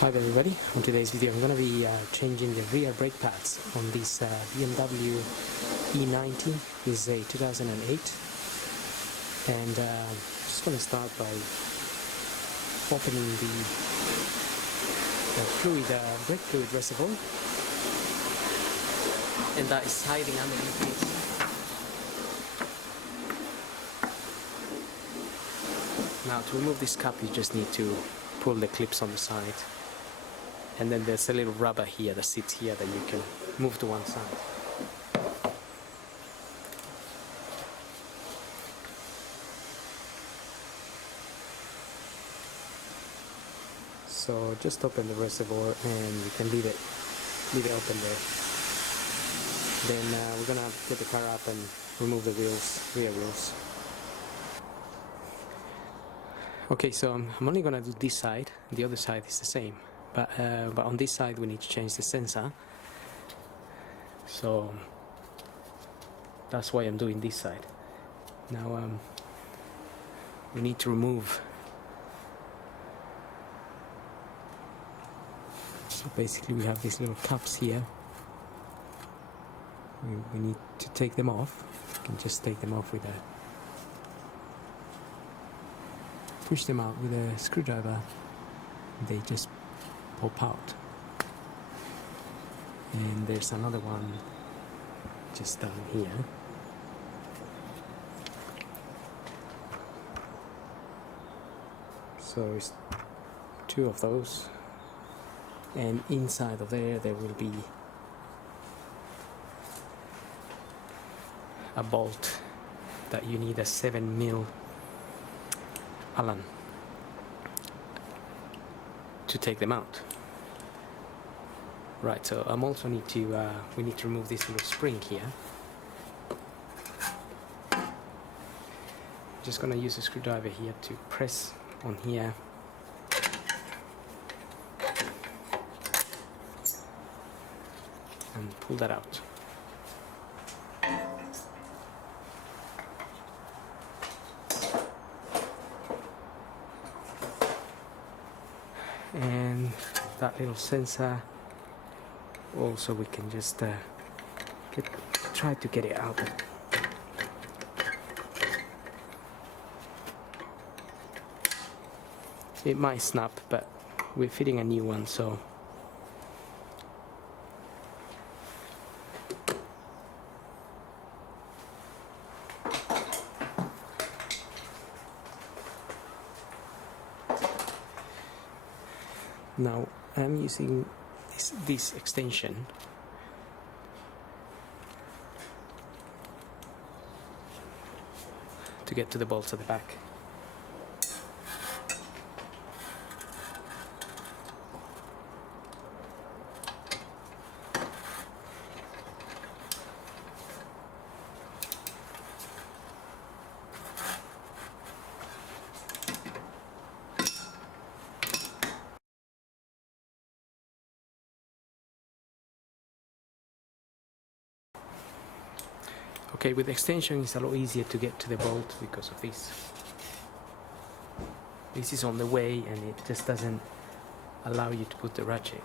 Hi there everybody, on today's video I'm going to be changing the rear brake pads on this BMW e90. This is a 2008 and just going to start by opening the brake fluid reservoir, and that is hiding underneath this. Now to remove this cap you just need to pull the clips on the side. And then there's a little rubber here that sits here that you can move to one side. So just open the reservoir and you can leave it open there. Then we're gonna get the car up and remove the rear wheels. Okay, so I'm only gonna do this side. The other side is the same. But on this side we need to change the sensor, so that's why I'm doing this side. Now we need to remove, so basically we have these little cups here. We need to take them off. You can just take them off with push them out with a screwdriver. They just pop out. And there's another one just down here. So it's two of those, and inside of there will be a bolt that you need a 7mm Allen to take them out. Right, so we need to remove this little spring here. I'm just gonna use a screwdriver here to press on here. And pull that out. And that little sensor also, we can just try to get it out. It might snap, but we're fitting a new one, so now I'm using this extension to get to the bolts at the back. Okay, with the extension it's a lot easier to get to the bolt because of this. This is on the way and it just doesn't allow you to put the ratchet.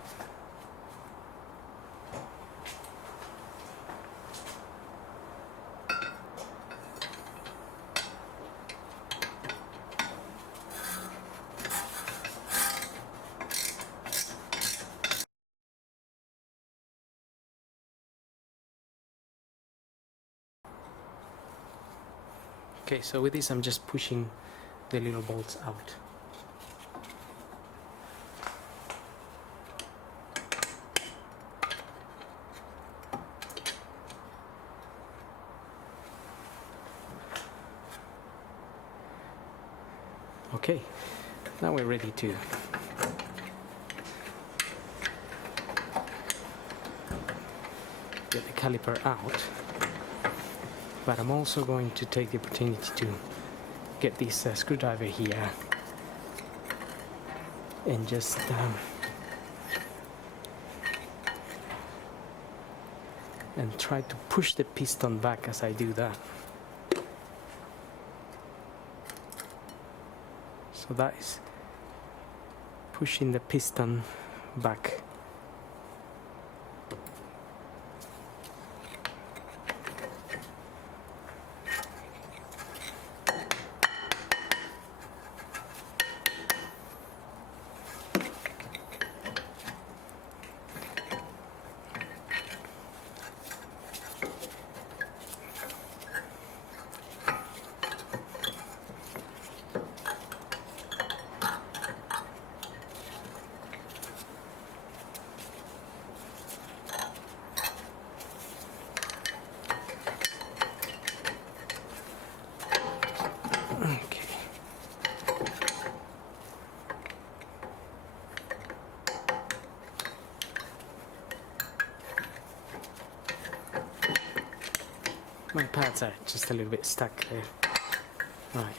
Okay, so with this I'm just pushing the little bolts out. Okay, now we're ready to get the caliper out. But I'm also going to take the opportunity to get this screwdriver here and just and try to push the piston back as I do that. So that is pushing the piston back. Okay. My pads are just a little bit stuck there. Right.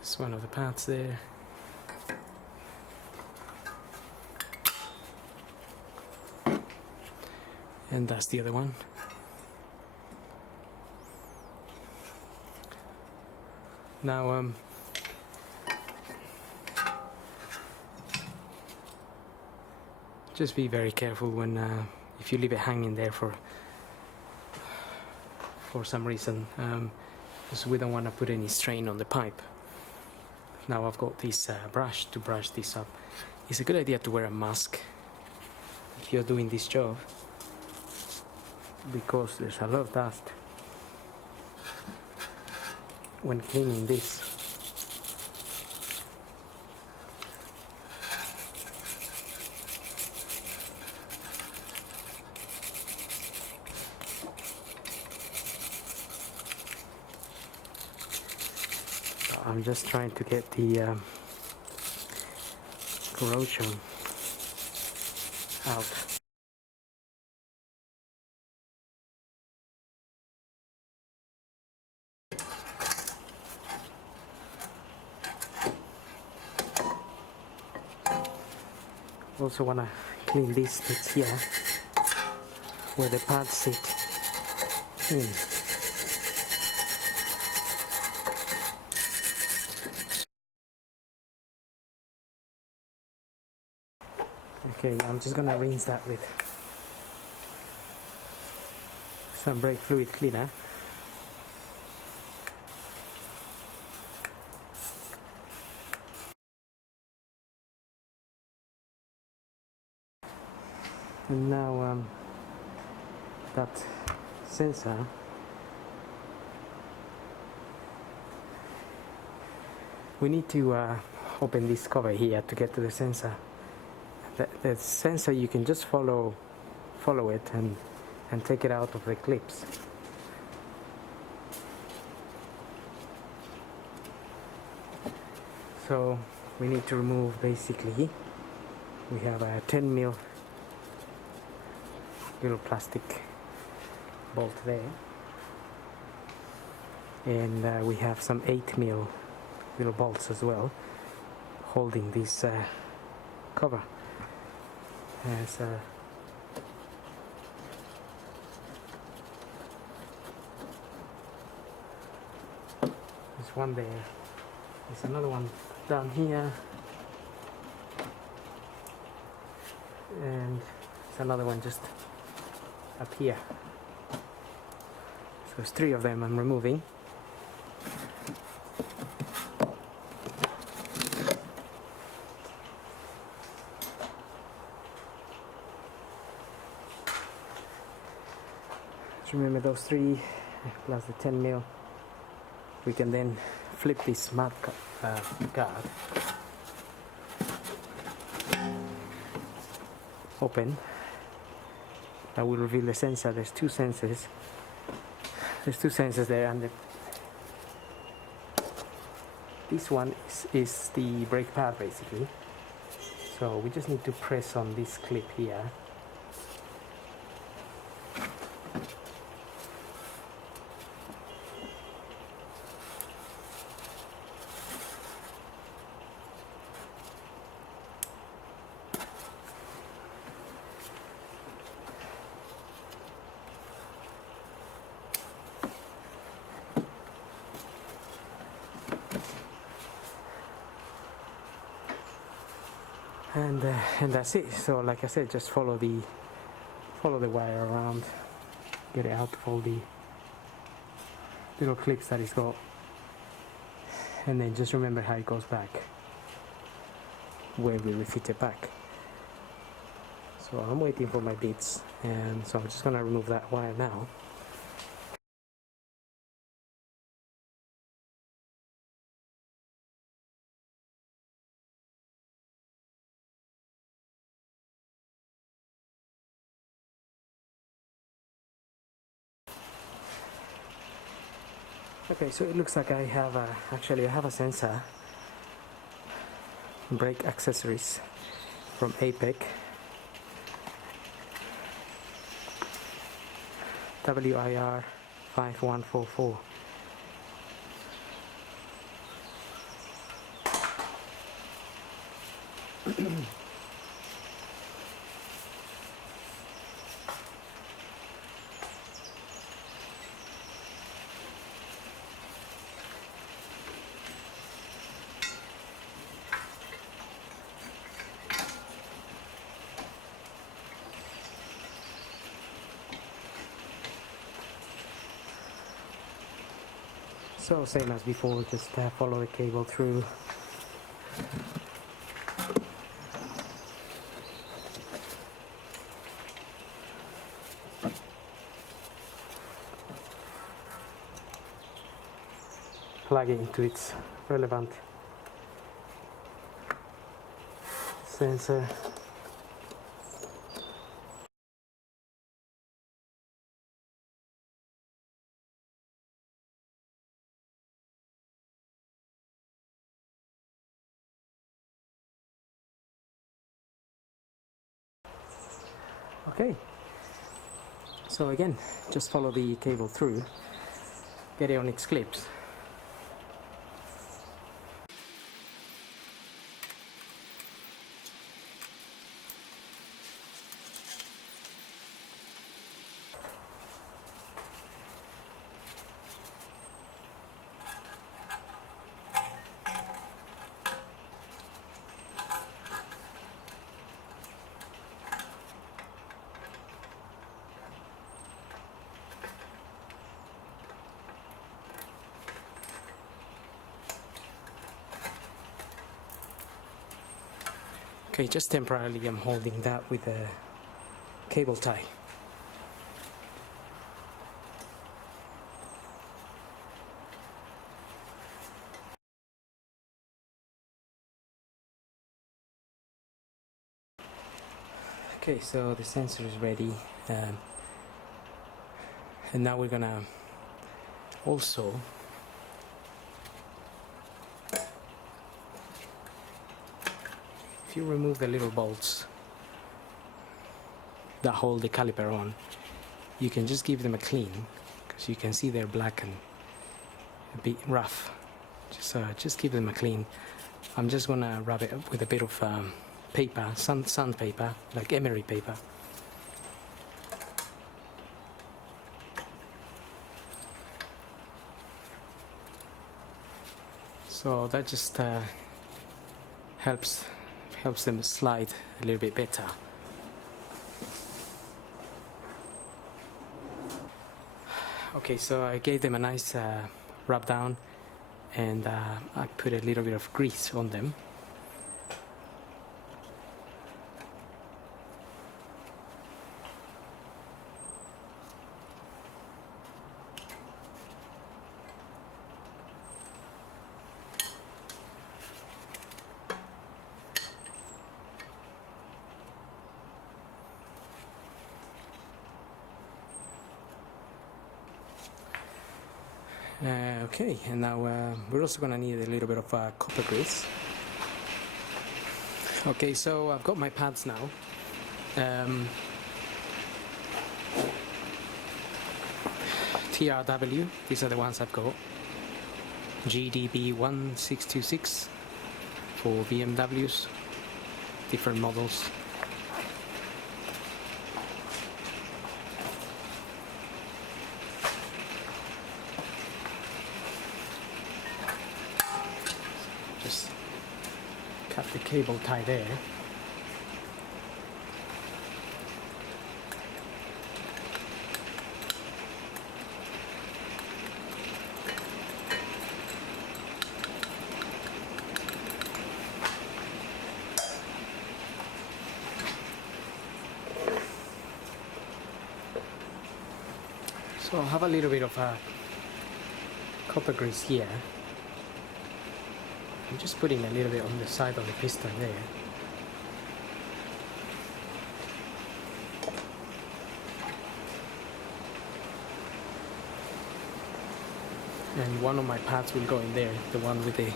It's one of the pads there. And that's the other one. Now, just be very careful when if you leave it hanging there for some reason, because we don't want to put any strain on the pipe. Now I've got this brush to brush this up. It's a good idea to wear a mask if you're doing this job, because there's a lot of dust when cleaning this. I'm just trying to get the corrosion out. Also want to clean these bits here where the pads sit in. Okay, I'm just gonna rinse that with some brake fluid cleaner. And now that sensor, we need to open this cover here to get to the sensor. The sensor, you can just follow it and take it out of the clips. So we need to remove, basically, we have a 10 mil little plastic bolt there, and we have some 8 mil little bolts as well holding this cover. There's one there, there's another one down here, and there's another one just up here. So there's 3 of them I'm removing. Remember those 3 plus the 10 mil. We can then flip this mud guard open. That will reveal the sensor. There's 2 sensors. There's 2 sensors there, and this one is the brake pad, basically. So we just need to press on this clip here. and that's it. So like I said, just follow the wire around, get it out of all the little clips that it's got, and then just remember how it goes back where we refit it back. So I'm waiting for my bits, and so I'm just gonna remove that wire now. Okay, so it looks like I have actually I have a sensor, brake accessories from APEC, WIR 5144. So same as before, just follow the cable through. Plug it into its relevant sensor. Okay, so again, just follow the cable through, get it on its clips. Okay, just temporarily I'm holding that with a cable tie. Okay, so the sensor is ready, and now we're gonna also if you remove the little bolts that hold the caliper on, you can just give them a clean, because you can see they're black and a bit rough. Just give them a clean. I'm just gonna rub it up with a bit of paper, sandpaper, like emery paper. So that just helps them slide a little bit better. Okay, so I gave them a nice rub down, and I put a little bit of grease on them. Okay, and now we're also going to need a little bit of copper grease. Okay, so I've got my pads now. TRW, these are the ones I've got. GDB 1626 for BMWs, different models. Just cut the cable tie there. So I'll have a little bit of copper grease here. I'm just putting a little bit on the side of the piston there. And one of my pads will go in there, the one with the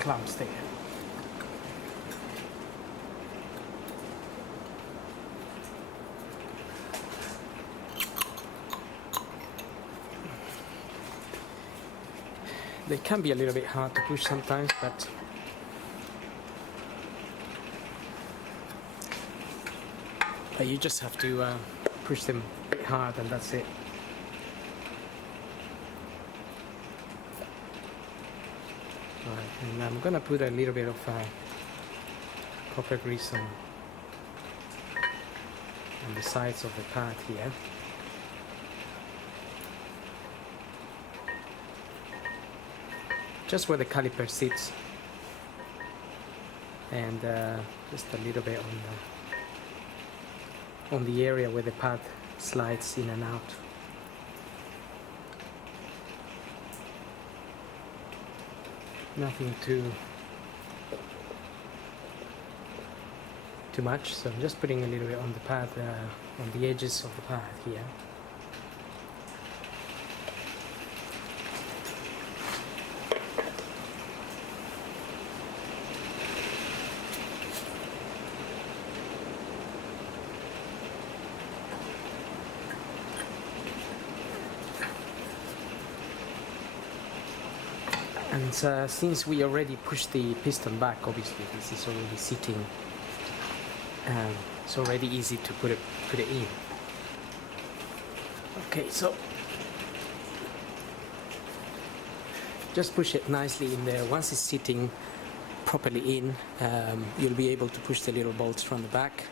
clamps there. They can be a little bit hard to push sometimes, but you just have to push them a bit hard, and that's it. Right, and I'm gonna put a little bit of copper grease on the sides of the pad here. Just where the caliper sits, and just a little bit on the area where the pad slides in and out. Nothing too much, so I'm just putting a little bit on the pad, on the edges of the pad here. And since we already pushed the piston back, obviously this is already sitting. It's already easy to put it in. Okay, so just push it nicely in there. Once it's sitting properly in, you'll be able to push the little bolts from the back.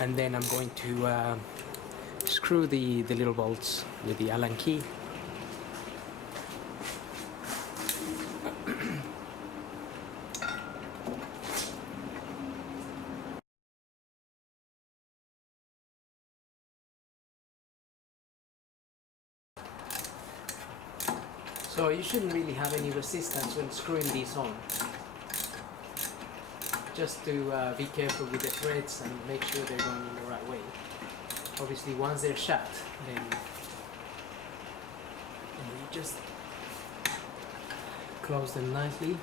And then I'm going to screw the little bolts with the Allen key. So you shouldn't really have any resistance when screwing these on. Just to be careful with the threads and make sure they're going in the right way. Obviously once they're shut, then you just close them nicely.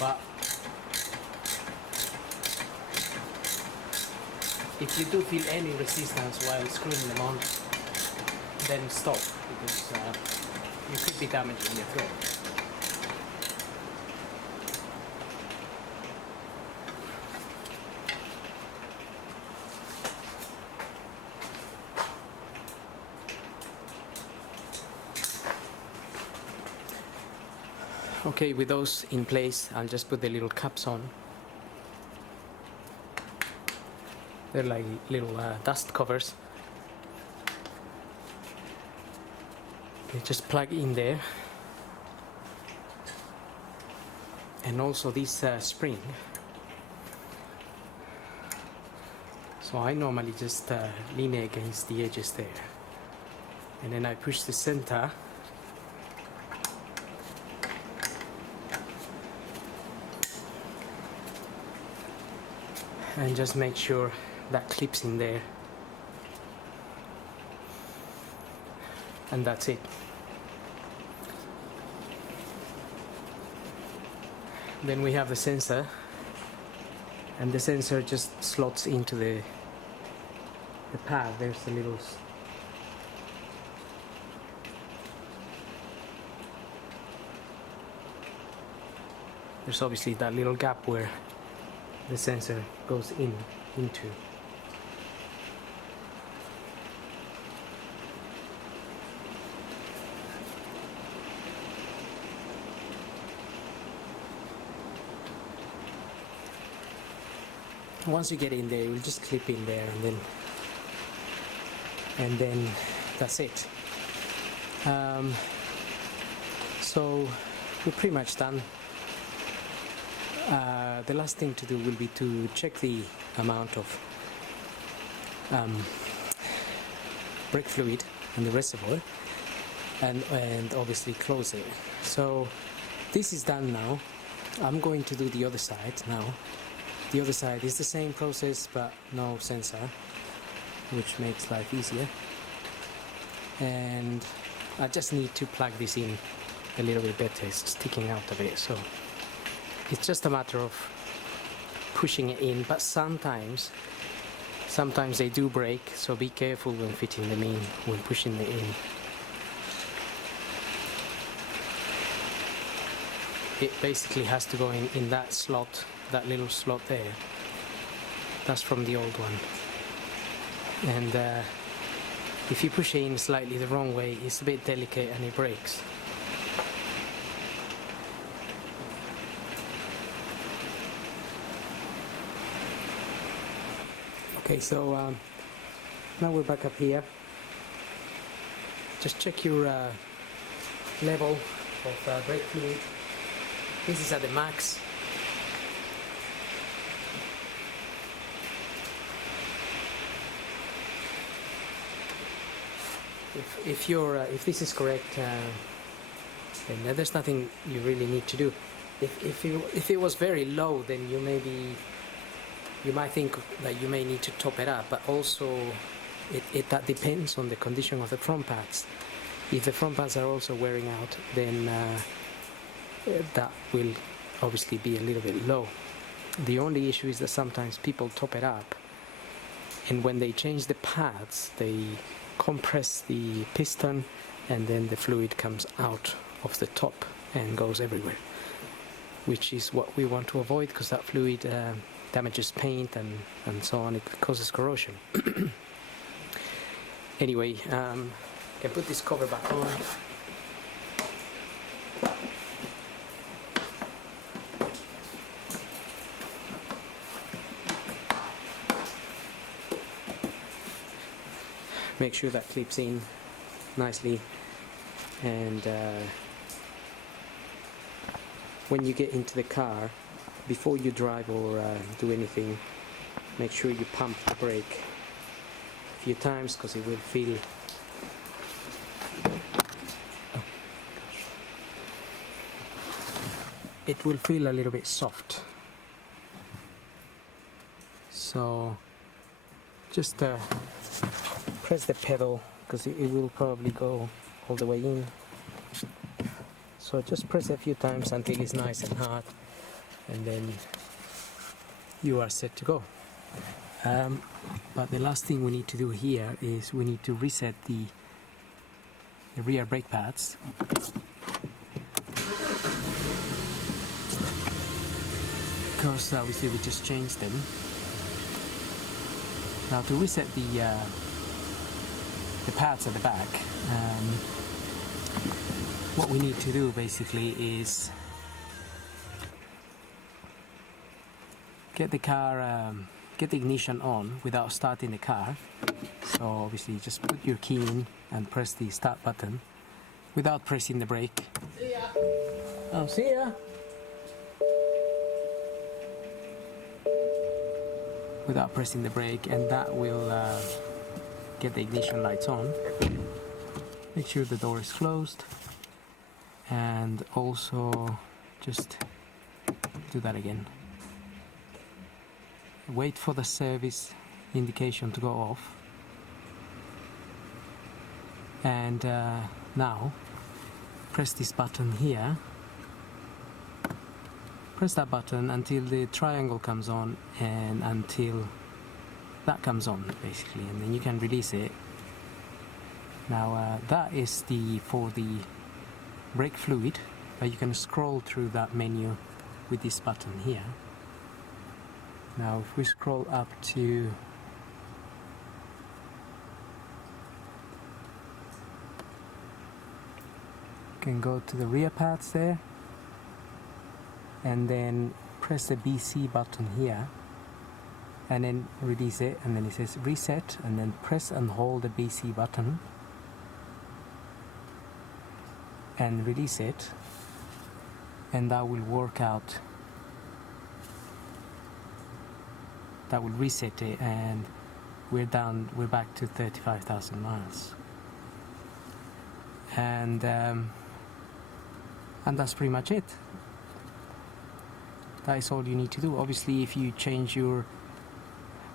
But if you do feel any resistance while screwing them on, then stop, because you could be damaging your thread. Okay, with those in place, I'll just put the little caps on. They're like little dust covers. They just plug in there. And also this spring. So I normally just lean against the edges there. And then I push the center. And just make sure that clips in there, and that's it. Then we have the sensor, and the sensor just slots into the pad. There's the little there's obviously that little gap where the sensor goes into. Once you get in there, you'll just clip in there, and then and then that's it. So we're pretty much done. The last thing to do will be to check the amount of brake fluid in the reservoir, and obviously close it. So this is done now. I'm going to do the other side now. The other side is the same process but no sensor, which makes life easier. And I just need to plug this in a little bit better. It's sticking out a bit, so it's just a matter of pushing it in. But sometimes they do break, so be careful when fitting them in, when pushing it in. It basically has to go in that slot, that little slot there. That's from the old one. And if you push it in slightly the wrong way, it's a bit delicate and it breaks. Okay, so now we're back up here. Just check your level of brake fluid. This is at the max. If this is correct, then there's nothing you really need to do. If it was very low, then you might think that you may need to top it up, but also that depends on the condition of the front pads. If the front pads are also wearing out, then that will obviously be a little bit low. The only issue is that sometimes people top it up, and when they change the pads, they compress the piston, and then the fluid comes out of the top and goes everywhere, which is what we want to avoid, because that fluid damages paint and so on. It causes corrosion. Anyway, can put this cover back on. Make sure that clips in nicely, and when you get into the car, before you drive or do anything, make sure you pump the brake a few times, because it will feel a little bit soft. So just press the pedal, because it will probably go all the way in. So just press it a few times until it's nice and hard, and then you are set to go. But the last thing we need to do here is we need to reset the rear brake pads. Because obviously we just changed them. Now to reset the pads at the back, what we need to do basically is get the ignition on without starting the car. So obviously just put your key in and press the start button without pressing the brake. See ya. Oh, see ya. Without pressing the brake, and that will get the ignition lights on. Make sure the door is closed, and also just do that again. Wait for the service indication to go off, and now press this button here. Press that button until the triangle comes on, and until that comes on basically, and then you can release it. Now that is for the brake fluid, but you can scroll through that menu with this button here. Now if we scroll up to you can go to the rear pads there, and then press the BC button here, and then release it, and then it says reset, and then press and hold the BC button and release it, and that will work out, that will reset it, and we're back to 35,000 miles. And that's pretty much it. That is all you need to do. Obviously, if you change your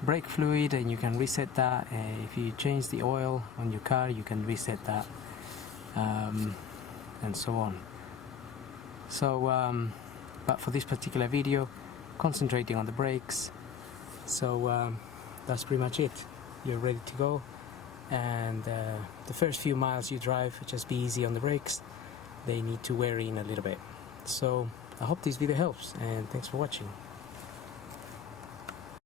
brake fluid, and you can reset that. If you change the oil on your car, you can reset that, and so on. So, but for this particular video, concentrating on the brakes. So that's pretty much it. You're ready to go, and the first few miles you drive, just be easy on the brakes. They need to wear in a little bit. So I hope this video helps, and thanks for watching.